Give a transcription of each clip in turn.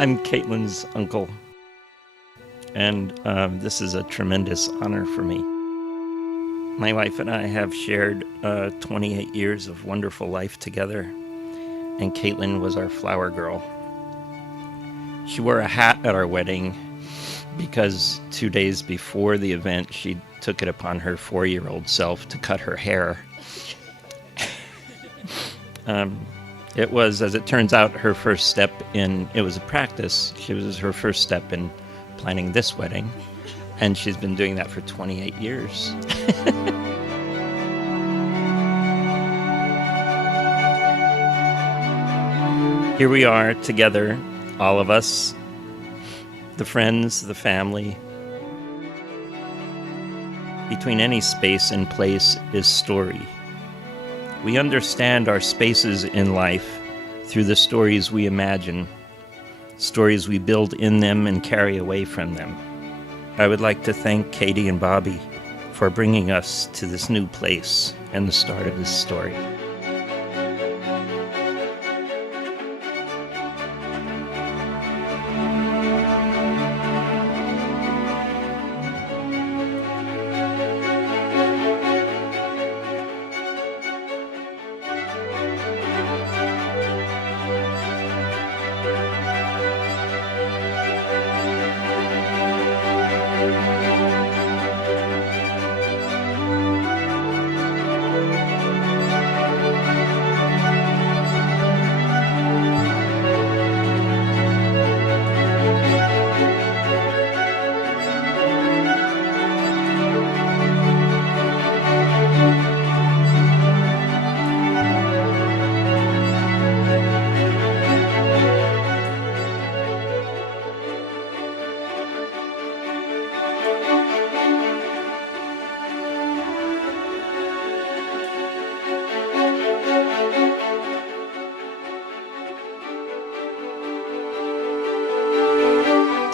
I'm Kaitlyn's uncle, and this is a tremendous honor for me. My wife and I have shared 28 years of wonderful life together, and Kaitlyn was our flower girl. She wore a hat at our wedding because 2 days before the event, she took it upon her 4-year-old self to cut her hair. It was, as it turns out, her first step it was a practice. It was her first step in planning this wedding, and she's been doing that for 28 years. Here we are together, all of us, the friends, the family. Between any space and place is story. We understand our spaces in life through the stories we imagine, stories we build in them and carry away from them. I would like to thank Katie and Bobby for bringing us to this new place and the start of this story.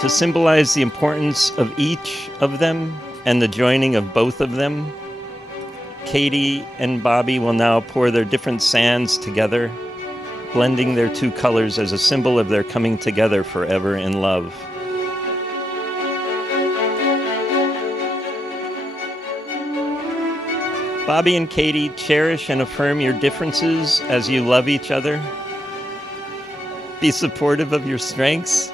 To symbolize the importance of each of them and the joining of both of them, Katie and Bobby will now pour their different sands together, blending their two colors as a symbol of their coming together forever in love. Bobby and Katie, cherish and affirm your differences as you love each other. Be supportive of your strengths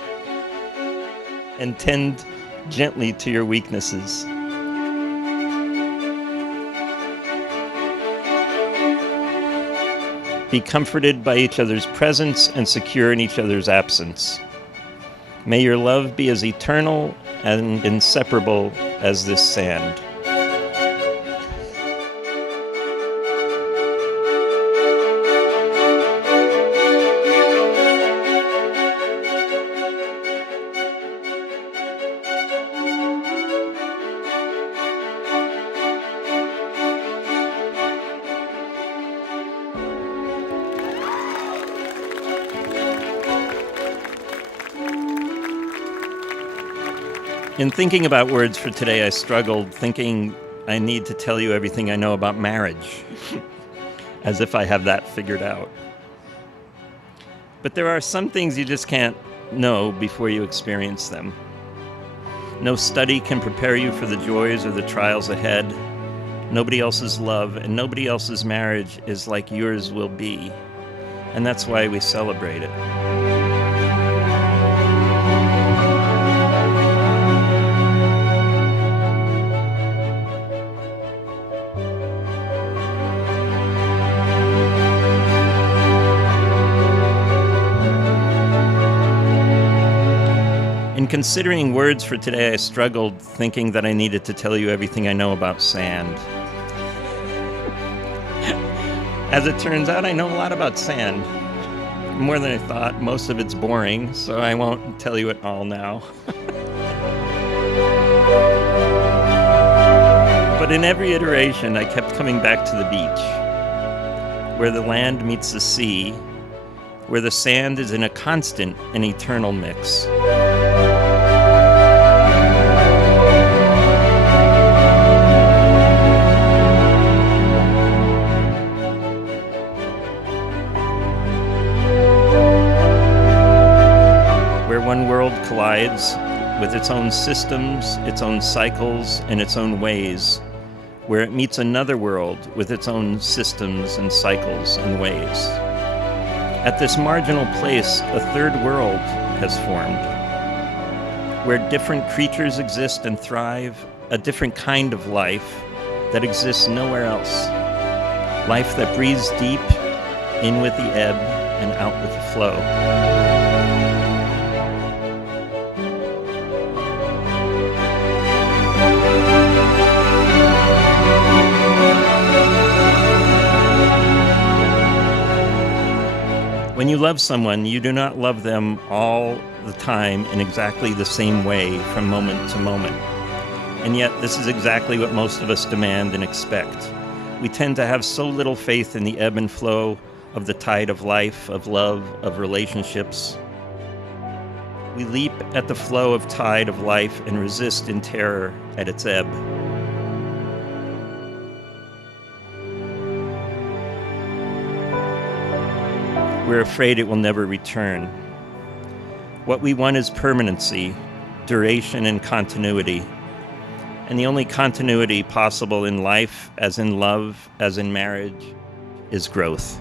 and tend gently to your weaknesses. Be comforted by each other's presence and secure in each other's absence. May your love be as eternal and inseparable as this sand. In thinking about words for today, I struggled thinking I need to tell you everything I know about marriage, as if I have that figured out. But there are some things you just can't know before you experience them. No study can prepare you for the joys or the trials ahead. Nobody else's love and nobody else's marriage is like yours will be, and that's why we celebrate it. In considering words for today, I struggled thinking that I needed to tell you everything I know about sand. As it turns out, I know a lot about sand. More than I thought. Most of it's boring, so I won't tell you it all now. But in every iteration, I kept coming back to the beach, where the land meets the sea, where the sand is in a constant and eternal mix. tides with its own systems, its own cycles, and its own ways, where it meets another world with its own systems and cycles and ways. At this marginal place, a third world has formed, where different creatures exist and thrive, a different kind of life that exists nowhere else. Life that breathes deep, in with the ebb and out with the flow. When you love someone, you do not love them all the time in exactly the same way from moment to moment. And yet, this is exactly what most of us demand and expect. We tend to have so little faith in the ebb and flow of the tide of life, of love, of relationships. We leap at the flow of tide of life and resist in terror at its ebb. We're afraid it will never return. What we want is permanency, duration, and continuity. And the only continuity possible in life, as in love, as in marriage, is growth.